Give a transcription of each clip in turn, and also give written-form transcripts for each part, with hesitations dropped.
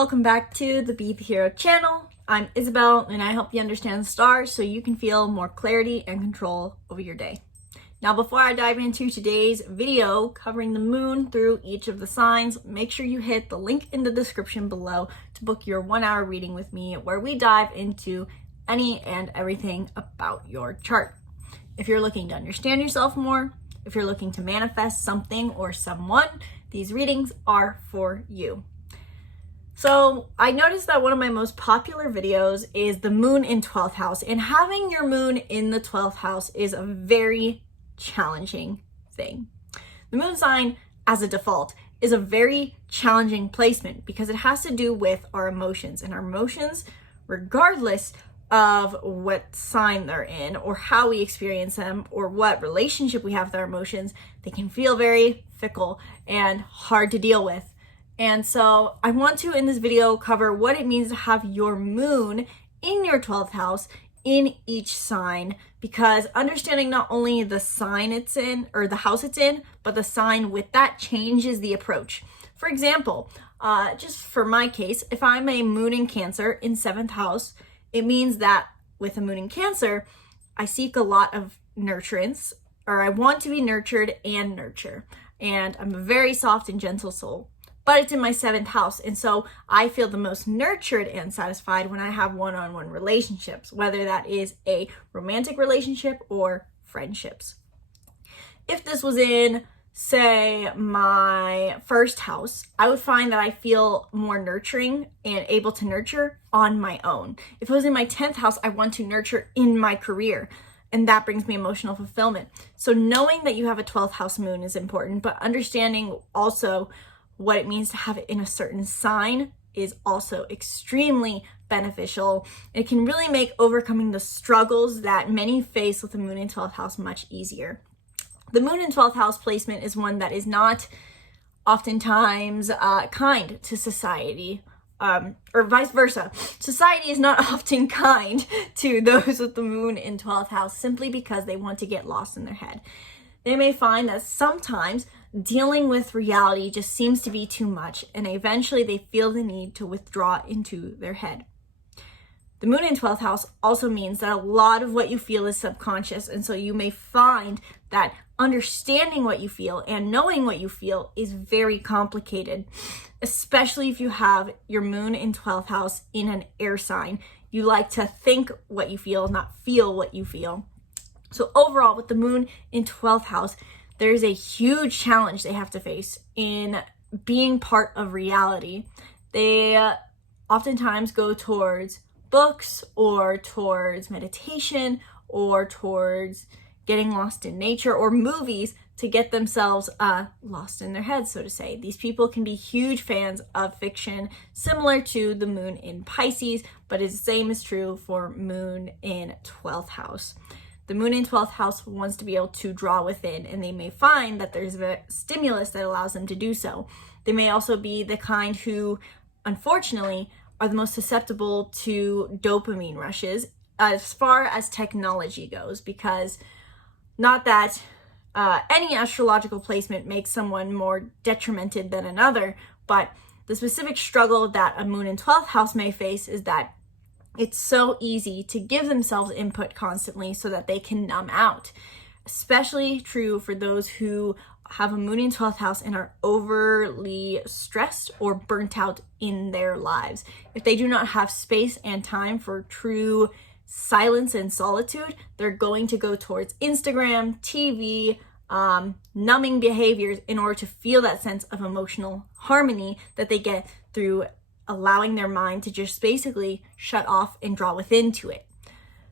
welcome back to the Be the Hero channel. I'm Isabelle and I help you understand the stars so you can feel more clarity and control over your day. Now, before I dive into today's video covering the moon through each of the signs, make sure you hit the link in the description below to book your 1-hour reading with me where we dive into any and everything about your chart. If you're looking to understand yourself more, if you're looking to manifest something or someone, these readings are for you. So I noticed that one of my most popular videos is the moon in 12th house, and having your moon in the 12th house is a very challenging thing. The moon sign as a default is a very challenging placement because it has to do with our emotions, and our emotions, regardless of what sign they're in or how we experience them or what relationship we have with our emotions, they can feel very fickle and hard to deal with. And so I want to, in this video, cover what it means to have your moon in your 12th house in each sign, because understanding not only the sign it's in or the house it's in, but the sign with that changes the approach. For example, just for my case, if I'm a moon in Cancer in 7th house, it means that with a moon in Cancer, I seek a lot of nurturance, or I want to be nurtured and nurture. And I'm a very soft and gentle soul. But it's in my 7th house, and so I feel the most nurtured and satisfied when I have one-on-one relationships, whether that is a romantic relationship or friendships. If this was in, say, my 1st house, I would find that I feel more nurturing and able to nurture on my own. If it was in my 10th house, I want to nurture in my career, and that brings me emotional fulfillment. So knowing that you have a 12th house moon is important, but understanding also what it means to have it in a certain sign is also extremely beneficial. It can really make overcoming the struggles that many face with the moon in 12th house much easier. The moon in 12th house placement is one that is not oftentimes kind to society, or vice versa. Society is not often kind to those with the moon in 12th house simply because they want to get lost in their head. They may find that sometimes dealing with reality just seems to be too much, and eventually they feel the need to withdraw into their head. The moon in 12th house also means that a lot of what you feel is subconscious, and so you may find that understanding what you feel and knowing what you feel is very complicated, especially if you have your moon in 12th house in an air sign. You like to think what you feel, not feel what you feel. So overall, with the moon in 12th house, there's a huge challenge they have to face in being part of reality. They oftentimes go towards books or towards meditation or towards getting lost in nature or movies to get themselves lost in their heads, so to say. These people can be huge fans of fiction, similar to the moon in Pisces, but the same is true for moon in 12th house. The moon in 12th house wants to be able to draw within, and they may find that there's a stimulus that allows them to do so. They may also be the kind who, unfortunately, are the most susceptible to dopamine rushes as far as technology goes, because not that any astrological placement makes someone more detrimented than another, but the specific struggle that a moon in 12th house may face is that it's so easy to give themselves input constantly so that they can numb out. Especially true for those who have a moon in 12th house and are overly stressed or burnt out in their lives. If they do not have space and time for true silence and solitude, they're going to go towards Instagram, TV, numbing behaviors in order to feel that sense of emotional harmony that they get through allowing their mind to just basically shut off and draw within to it.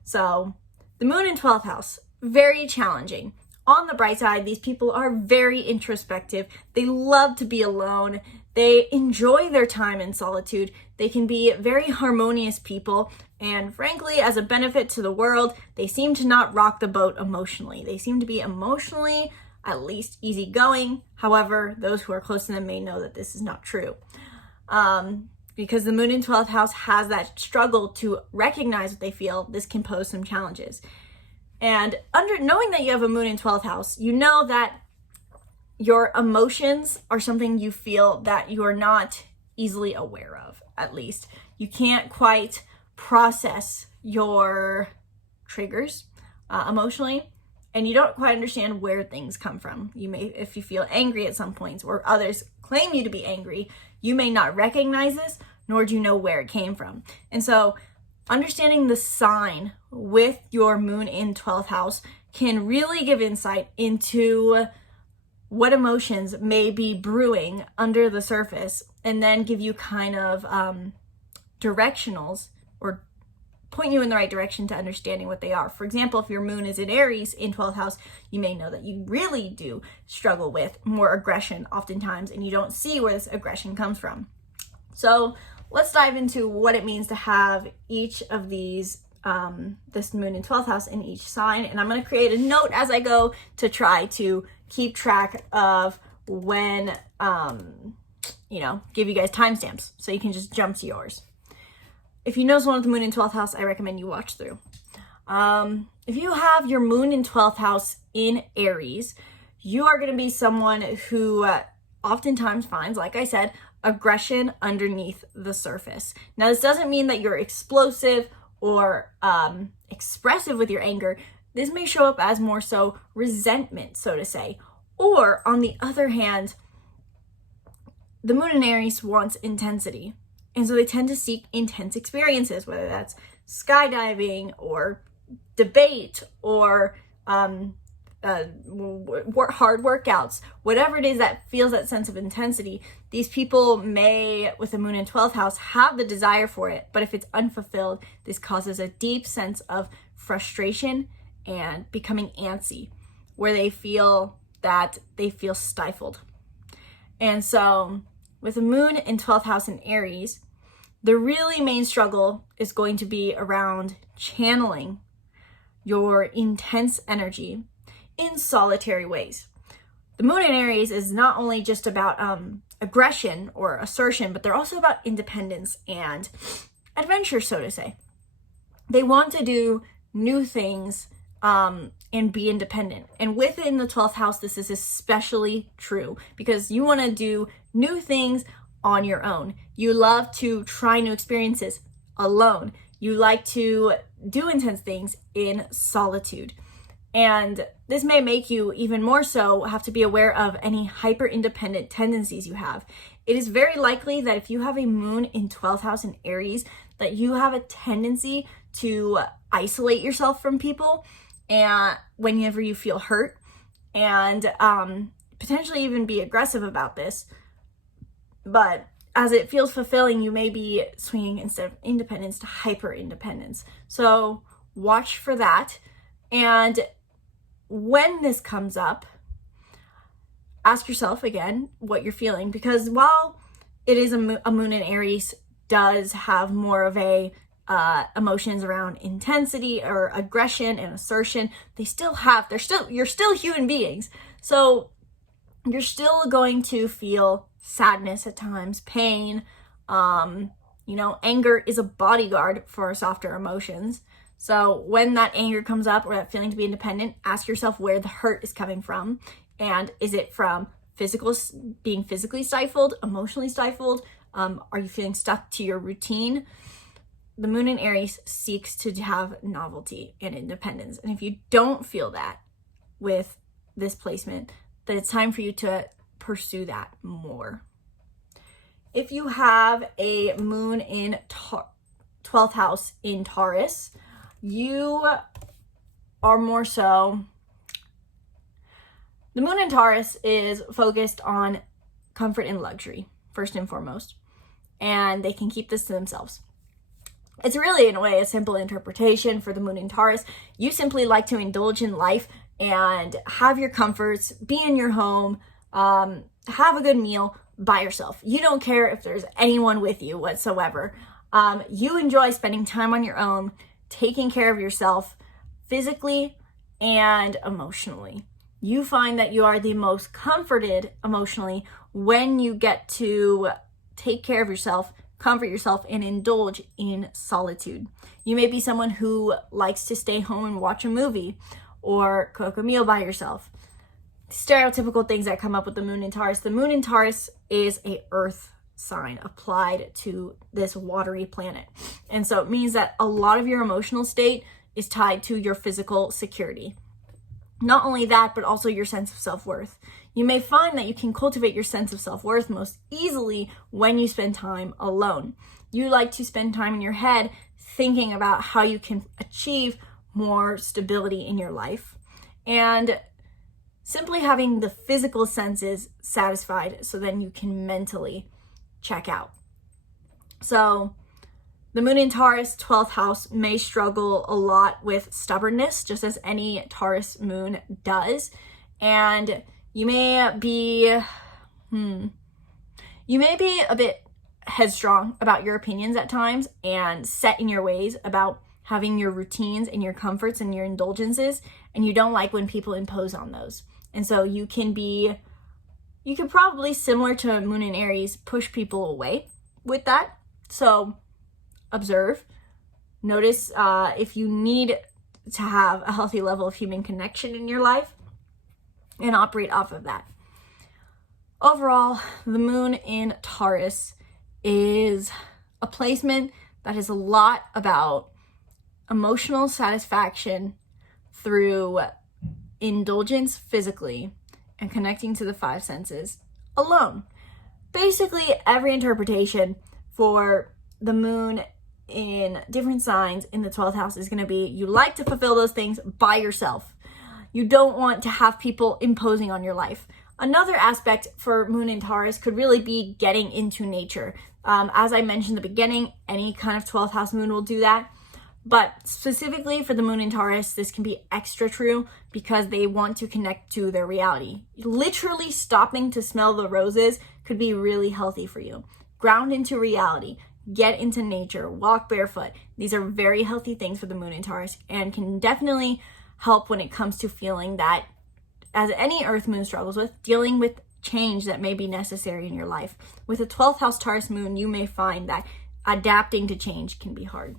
So the moon in 12th house, very challenging. On the bright side, these people are very introspective. They love to be alone. They enjoy their time in solitude. They can be very harmonious people. And frankly, as a benefit to the world, they seem to not rock the boat emotionally. They seem to be emotionally, at least, easygoing. However, those who are close to them may know that this is not true. Because the moon in 12th house has that struggle to recognize what they feel, this can pose some challenges. And knowing that you have a moon in 12th house, you know that your emotions are something you feel that you are not easily aware of. at least. You can't quite process your triggers emotionally, and you don't quite understand where things come from. You may, if you feel angry at some points or others claim you to be angry, you may not recognize this, nor do you know where it came from. And so understanding the sign with your moon in 12th house can really give insight into what emotions may be brewing under the surface, and then give you kind of directionals, or point you in the right direction to understanding what they are. For example, if your moon is in Aries in 12th house, you may know that you really do struggle with more aggression oftentimes, and you don't see where this aggression comes from. So let's dive into what it means to have each of these, this moon in 12th house in each sign. And I'm going to create a note as I go to try to keep track of when, give you guys timestamps so you can just jump to yours. If you notice one with the moon in 12th house, I recommend you watch through. If you have your moon in 12th house in Aries, you are going to be someone who oftentimes finds, like I said, aggression underneath the surface. Now, this doesn't mean that you're explosive or expressive with your anger. This may show up as more so resentment, so to say. Or on the other hand, the moon in Aries wants intensity. And so they tend to seek intense experiences, whether that's skydiving or debate or hard workouts, whatever it is that feels that sense of intensity. These people may, with the moon in 12th house, have the desire for it, but if it's unfulfilled, this causes a deep sense of frustration and becoming antsy, where they feel stifled. And so with the moon in 12th house in Aries, the really main struggle is going to be around channeling your intense energy in solitary ways. The moon in Aries is not only just about aggression or assertion, but they're also about independence and adventure, so to say. They want to do new things and be independent. And within the 12th house, this is especially true because you want to do new things on your own. You love to try new experiences alone. You like to do intense things in solitude. And this may make you even more so have to be aware of any hyper-independent tendencies you have. It is very likely that if you have a moon in 12th house in Aries, that you have a tendency to isolate yourself from people and whenever you feel hurt, and potentially even be aggressive about this. But as it feels fulfilling, you may be swinging instead of independence to hyper-independence. So watch for that. And when this comes up, ask yourself again what you're feeling, because while it is a moon in Aries does have more of a emotions around intensity or aggression and assertion, you're still human beings. So you're still going to feel sadness at times, pain. Anger is a bodyguard for softer emotions. So when that anger comes up or that feeling to be independent, ask yourself where the hurt is coming from. And is it from being physically stifled, emotionally stifled? Are you feeling stuck to your routine? The moon in Aries seeks to have novelty and independence. And if you don't feel that with this placement, then it's time for you to pursue that more. If you have a moon in 12th house in Taurus, you are more so, the moon in Taurus is focused on comfort and luxury, first and foremost, and they can keep this to themselves. It's really, in a way, a simple interpretation for the moon in Taurus. You simply like to indulge in life and have your comforts, be in your home, have a good meal by yourself. You don't care if there's anyone with you whatsoever. You enjoy spending time on your own, taking care of yourself physically and emotionally. You find that you are the most comforted emotionally when you get to take care of yourself, comfort yourself, and indulge in solitude. You may be someone who likes to stay home and watch a movie or cook a meal by yourself. Stereotypical things that come up with the moon in Taurus. The moon in Taurus is a earth sign applied to this watery planet. And so it means that a lot of your emotional state is tied to your physical security. Not only that, but also your sense of self-worth. You may find that you can cultivate your sense of self-worth most easily when you spend time alone. You like to spend time in your head thinking about how you can achieve more stability in your life. And simply having the physical senses satisfied so then you can mentally check out. So the moon in Taurus, 12th house, may struggle a lot with stubbornness, just as any Taurus moon does. And you may be a bit headstrong about your opinions at times and set in your ways about having your routines and your comforts and your indulgences, and you don't like when people impose on those. And so you can probably, similar to Moon in Aries, push people away with that. So observe, notice if you need to have a healthy level of human connection in your life and operate off of that. Overall, the moon in Taurus is a placement that is a lot about emotional satisfaction through indulgence physically and connecting to the five senses alone. Basically, every interpretation for the moon in different signs in the 12th house is going to be you like to fulfill those things by yourself. You don't want to have people imposing on your life. Another aspect for moon in Taurus could really be getting into nature. As I mentioned in the beginning, any kind of 12th house moon will do that. But specifically for the moon in Taurus, this can be extra true because they want to connect to their reality. Literally stopping to smell the roses could be really healthy for you. Ground into reality, get into nature, walk barefoot. These are very healthy things for the moon in Taurus and can definitely help when it comes to feeling that, as any earth moon struggles with, dealing with change that may be necessary in your life. With a 12th house Taurus moon, you may find that adapting to change can be hard.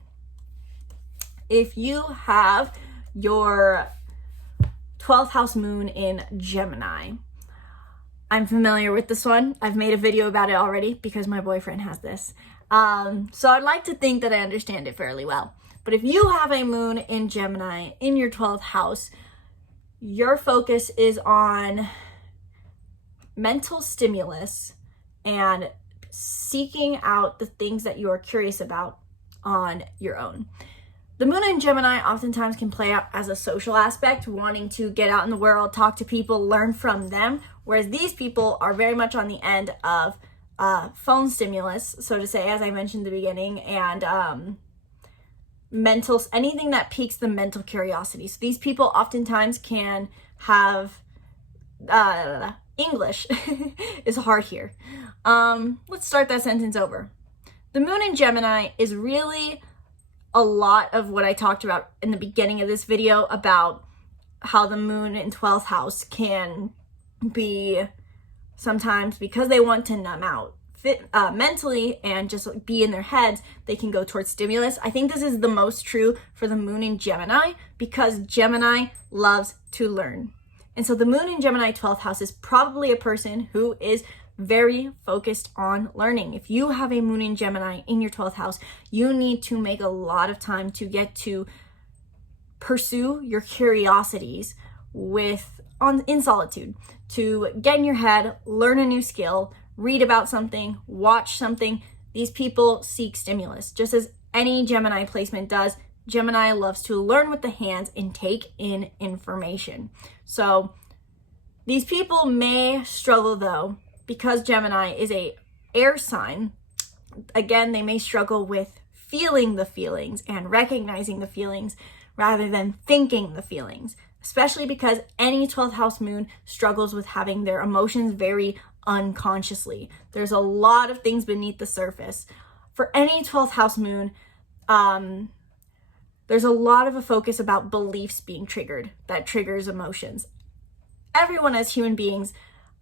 If you have your 12th house moon in Gemini, I'm familiar with this one. I've made a video about it already because my boyfriend has this. So I'd like to think that I understand it fairly well. But if you have a moon in Gemini in your 12th house, your focus is on mental stimulus and seeking out the things that you are curious about on your own. The moon in Gemini oftentimes can play out as a social aspect, wanting to get out in the world, talk to people, learn from them, whereas these people are very much on the end of phone stimulus, so to say, as I mentioned in the beginning, and anything that piques the mental curiosity. So these people oftentimes can have English is hard here. Let's start that sentence over. The moon in Gemini is really a lot of what I talked about in the beginning of this video about how the moon in 12th house can be sometimes, because they want to numb out mentally and just be in their heads, they can go towards stimulus. I think this is the most true for the moon in Gemini because Gemini loves to learn. And so the moon in Gemini 12th house is probably a person who is very focused on learning. If you have a moon in Gemini in your 12th house, you need to make a lot of time to get to pursue your curiosities in solitude, to get in your head, learn a new skill, read about something, watch something. These people seek stimulus. Just as any Gemini placement does, Gemini loves to learn with the hands and take in information. So these people may struggle though, because Gemini is a air sign. Again, they may struggle with feeling the feelings and recognizing the feelings rather than thinking the feelings, especially because any 12th house moon struggles with having their emotions very unconsciously. There's a lot of things beneath the surface. For any 12th house moon, there's a lot of a focus about beliefs being triggered that triggers emotions. Everyone as human beings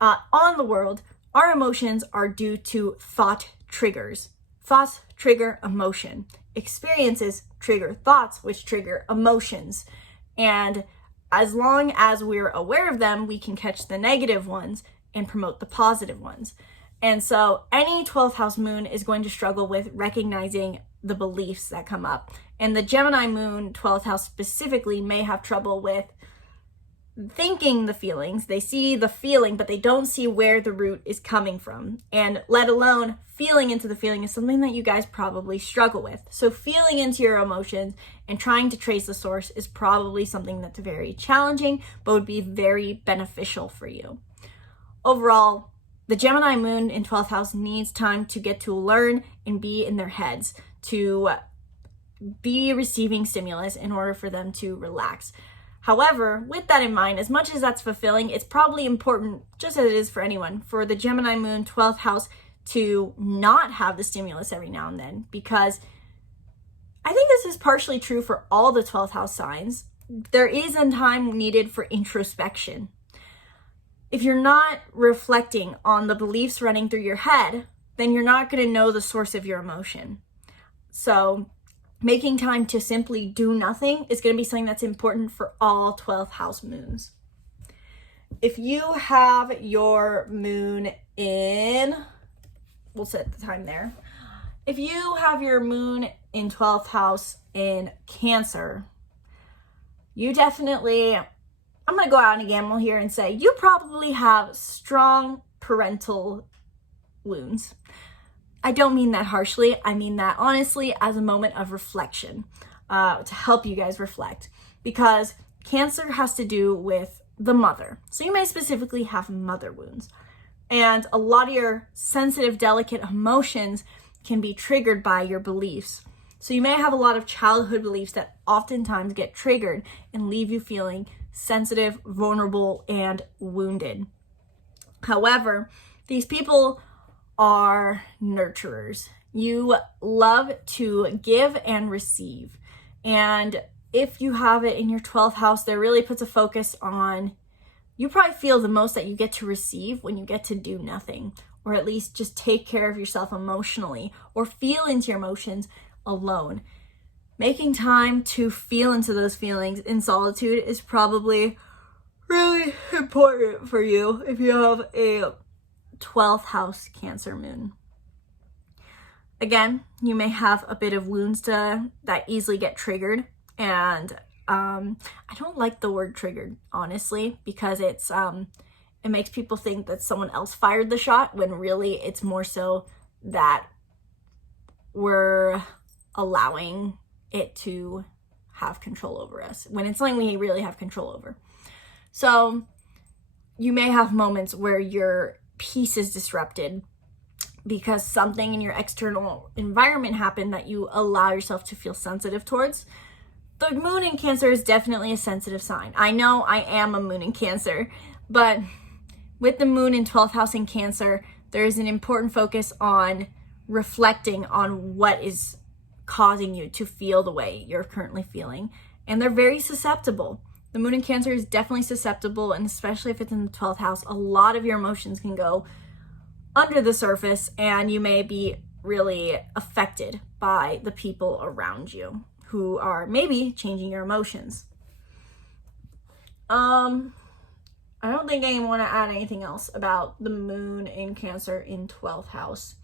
on the world, our emotions are due to thought triggers. Thoughts trigger emotion. Experiences trigger thoughts, which trigger emotions. And as long as we're aware of them, we can catch the negative ones and promote the positive ones. And so any 12th house moon is going to struggle with recognizing the beliefs that come up. And the Gemini moon, 12th house specifically, may have trouble with thinking the feelings. They see the feeling, but they don't see where the root is coming from. And let alone feeling into the feeling is something that you guys probably struggle with. So feeling into your emotions and trying to trace the source is probably something that's very challenging, but would be very beneficial for you. Overall, the Gemini moon in 12th house needs time to get to learn and be in their heads, to be receiving stimulus in order for them to relax. However, with that in mind, as much as that's fulfilling, it's probably important, just as it is for anyone, for the Gemini moon 12th house to not have the stimulus every now and then, because I think this is partially true for all the 12th house signs. There is a time needed for introspection. If you're not reflecting on the beliefs running through your head, then you're not going to know the source of your emotion. So making time to simply do nothing is going to be something that's important for all 12th house moons. If you have your moon in, we'll set the time there. If you have your moon in 12th house in Cancer, you definitely, I'm going to go out on a gamble here and say you probably have strong parental wounds. I don't mean that harshly. I mean that honestly as a moment of reflection, to help you guys reflect, because Cancer has to do with the mother. So you may specifically have mother wounds, and a lot of your sensitive, delicate emotions can be triggered by your beliefs. So you may have a lot of childhood beliefs that oftentimes get triggered and leave you feeling sensitive, vulnerable, and wounded. However, these people are nurturers. You love to give and receive. And if you have it in your 12th house, there really puts a focus on, you probably feel the most that you get to receive when you get to do nothing, or at least just take care of yourself emotionally, or feel into your emotions alone. Making time to feel into those feelings in solitude is probably really important for you if you have a 12th house Cancer moon. Again, you may have a bit of wounds that easily get triggered, and I don't like the word triggered, honestly, because it makes people think that someone else fired the shot, when really it's more so that we're allowing it to have control over us, when it's something we really have control over. So you may have moments where your peace is disrupted because something in your external environment happened that you allow yourself to feel sensitive towards. The moon in Cancer is definitely a sensitive sign. I know I am a moon in Cancer, but with the moon in 12th house in Cancer, there is an important focus on reflecting on what is causing you to feel the way you're currently feeling. And they're very susceptible. The moon in Cancer is definitely susceptible, and especially if it's in the 12th house, a lot of your emotions can go under the surface, and you may be really affected by the people around you who are maybe changing your emotions. I don't think I want to add anything else about the moon in Cancer in 12th house.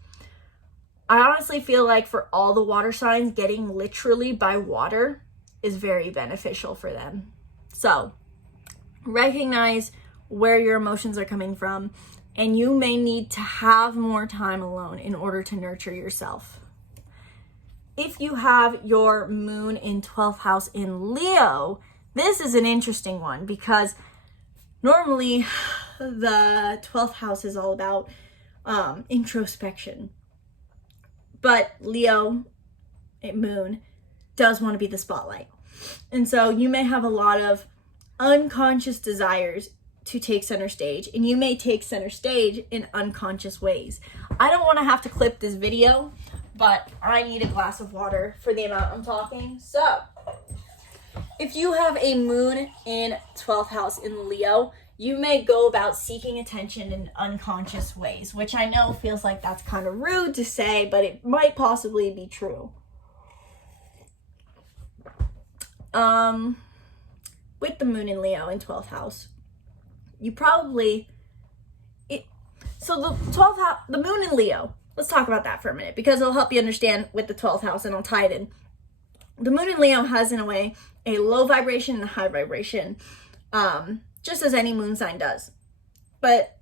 I honestly feel like for all the water signs, getting literally by water is very beneficial for them. So recognize where your emotions are coming from, and you may need to have more time alone in order to nurture yourself. If you have your moon in 12th house in Leo, this is an interesting one, because normally the 12th house is all about introspection. But Leo moon does want to be the spotlight. And so you may have a lot of unconscious desires to take center stage, and you may take center stage in unconscious ways. I don't want to have to clip this video, but I need a glass of water for the amount I'm talking. So if you have a moon in 12th house in Leo, you may go about seeking attention in unconscious ways, which I know feels like that's kind of rude to say, but it might possibly be true. With the moon in Leo in 12th house, you probably, So the 12th house, the moon in Leo, let's talk about that for a minute because it'll help you understand with the 12th house, and I'll tie it in. The moon in Leo has, in a way, a low vibration and a high vibration, just as any moon sign does. But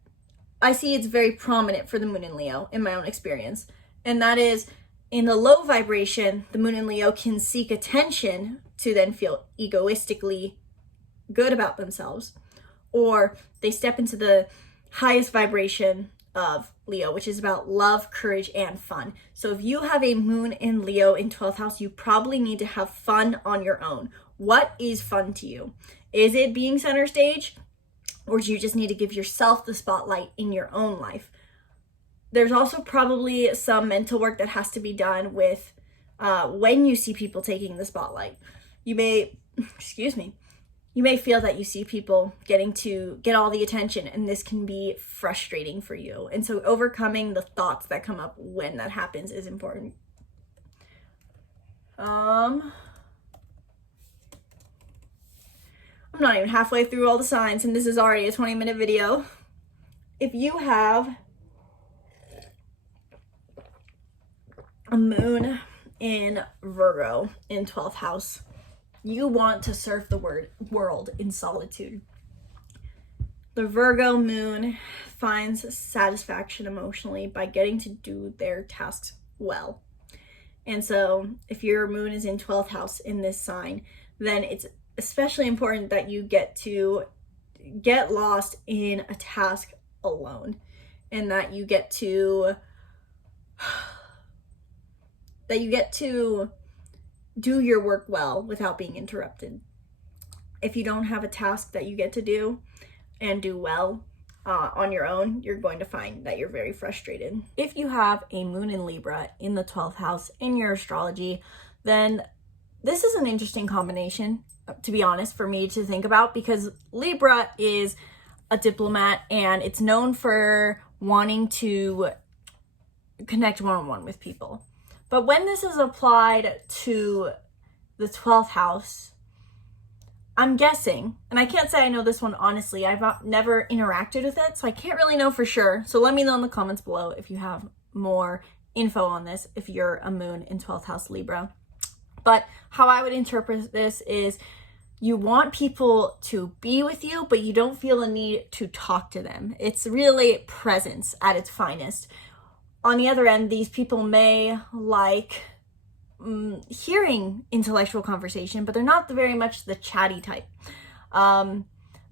I see it's very prominent for the moon in Leo in my own experience. And that is, in the low vibration, the moon in Leo can seek attention to then feel egoistically good about themselves. Or they step into the highest vibration of Leo, which is about love, courage, and fun. So if you have a moon in Leo in 12th house, you probably need to have fun on your own. What is fun to you? Is it being center stage? Or do you just need to give yourself the spotlight in your own life? There's also probably some mental work that has to be done with when you see people taking the spotlight. You may, you may feel that you see people get all the attention, and this can be frustrating for you. And so overcoming the thoughts that come up when that happens is important. I'm not even halfway through all the signs, and this is already a 20-minute video. If you have a moon in Virgo in 12th house, you want to surf the world in solitude. The Virgo moon finds satisfaction emotionally by getting to do their tasks well. And so if your moon is in 12th house in this sign, then it's especially important that you get to get lost in a task alone, and that you get to do your work well without being interrupted. If you don't have a task that you get to do and do well on your own, you're going to find that you're very frustrated. If you have a moon in Libra in the 12th house in your astrology, then this is an interesting combination, to be honest, for me to think about, because Libra is a diplomat and it's known for wanting to connect one-on-one with people. But when this is applied to the 12th house, I'm guessing, and I can't say I know this one honestly, I've never interacted with it, so I can't really know for sure. So let me know in the comments below if you have more info on this, if you're a moon in 12th house Libra. But how I would interpret this is you want people to be with you, but you don't feel a need to talk to them. It's really presence at its finest. On the other end, these people may like hearing intellectual conversation, but they're not very much the chatty type. Moon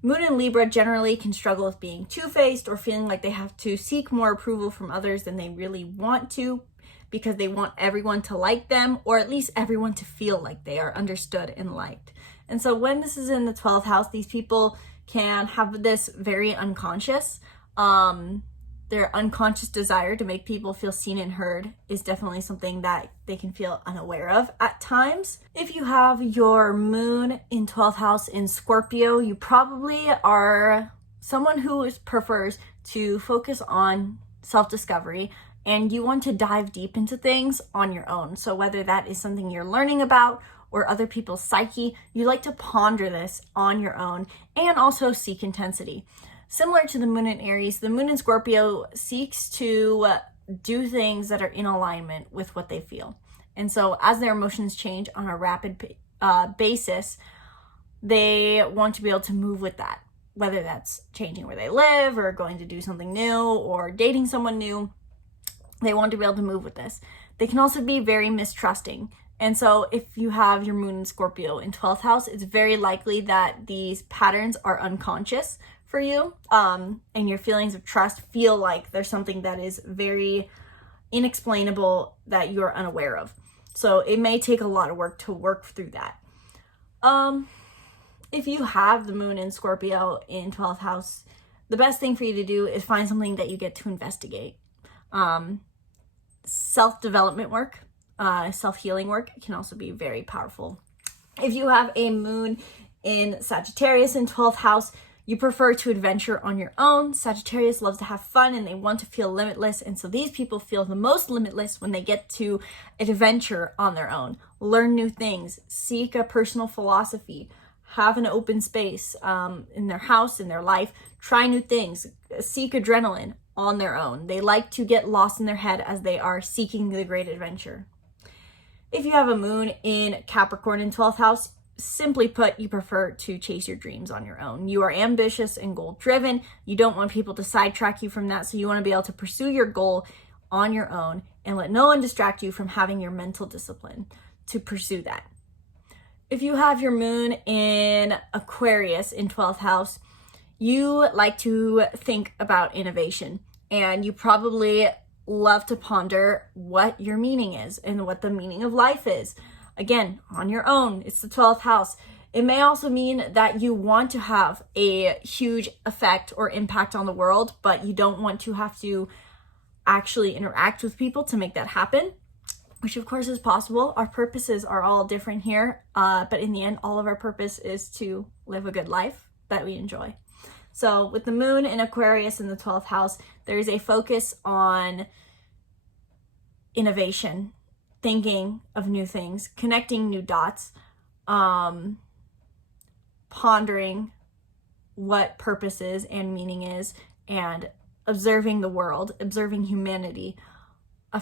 in Libra generally can struggle with being two-faced or feeling like they have to seek more approval from others than they really want to, because they want everyone to like them, or at least everyone to feel like they are understood and liked. And so when this is in the 12th house, these people can have this very unconscious, their unconscious desire to make people feel seen and heard is definitely something that they can feel unaware of at times. If you have your moon in 12th house in Scorpio, you probably are someone who prefers to focus on self-discovery, and you want to dive deep into things on your own. So whether that is something you're learning about or other people's psyche, you like to ponder this on your own and also seek intensity. Similar to the moon in Aries, the moon in Scorpio seeks to do things that are in alignment with what they feel. And so as their emotions change on a rapid basis, they want to be able to move with that, whether that's changing where they live or going to do something new or dating someone new. They want to be able to move with this. They can also be very mistrusting. And so if you have your moon in Scorpio in 12th house, it's very likely that these patterns are unconscious for you. And your feelings of trust feel like there's something that is very inexplainable that you're unaware of. So it may take a lot of work to work through that. If you have the moon in Scorpio in 12th house, the best thing for you to do is find something that you get to investigate. Self-development work, self-healing work can also be very powerful. If you have a moon in Sagittarius in 12th house, you prefer to adventure on your own. Sagittarius loves to have fun and they want to feel limitless. And so these people feel the most limitless when they get to adventure on their own, learn new things, seek a personal philosophy, have an open space in their house, in their life, try new things, seek adrenaline. on their own. They like to get lost in their head as they are seeking the great adventure. If you have a moon in Capricorn in 12th house, simply put, you prefer to chase your dreams on your own. You are ambitious and goal driven. You don't want people to sidetrack you from that. So you want to be able to pursue your goal on your own and let no one distract you from having your mental discipline to pursue that. If you have your moon in Aquarius in 12th house, you like to think about innovation, and you probably love to ponder what your meaning is and what the meaning of life is. Again, on your own, it's the 12th house. It may also mean that you want to have a huge effect or impact on the world, but you don't want to have to actually interact with people to make that happen, which of course is possible. Our purposes are all different here, but in the end, all of our purpose is to live a good life that we enjoy. So with the moon in Aquarius in the 12th house, there is a focus on innovation, thinking of new things, connecting new dots, pondering what purpose is and meaning is, and observing the world, observing humanity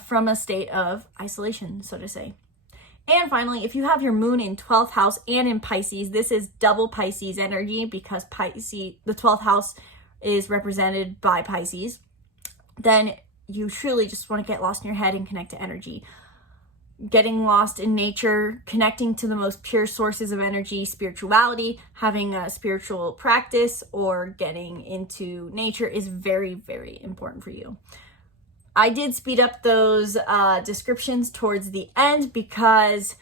from a state of isolation, so to say. And finally, if you have your moon in 12th house and in Pisces, this is double Pisces energy because Pisces, the 12th house is represented by Pisces, then you truly just want to get lost in your head and connect to energy. Getting lost in nature, connecting to the most pure sources of energy, spirituality, having a spiritual practice, or getting into nature is very, very important for you. I did speed up those descriptions towards the end because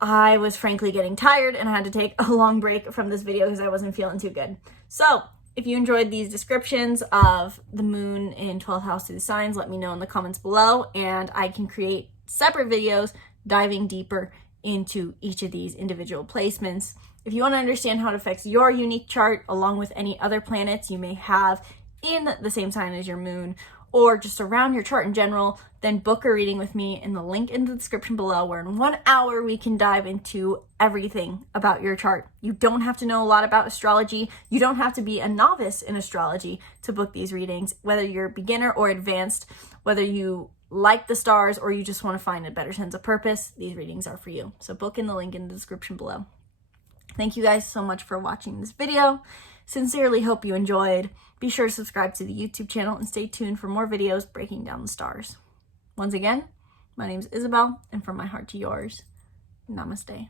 I was frankly getting tired and I had to take a long break from this video because I wasn't feeling too good. So if you enjoyed these descriptions of the moon in 12th house through the signs, let me know in the comments below, and I can create separate videos diving deeper into each of these individual placements. If you want to understand how it affects your unique chart along with any other planets you may have in the same sign as your moon, or just around your chart in general, then book a reading with me in the link in the description below, where in 1 hour we can dive into everything about your chart. You don't have to know a lot about astrology. You don't have to be a novice in astrology to book these readings, whether you're beginner or advanced, whether you like the stars or you just want to find a better sense of purpose, these readings are for you. So book in the link in the description below. Thank you guys so much for watching this video. Sincerely hope you enjoyed. Be sure to subscribe to the YouTube channel and stay tuned for more videos breaking down the stars. Once again, my name is Isabelle, and from my heart to yours, namaste.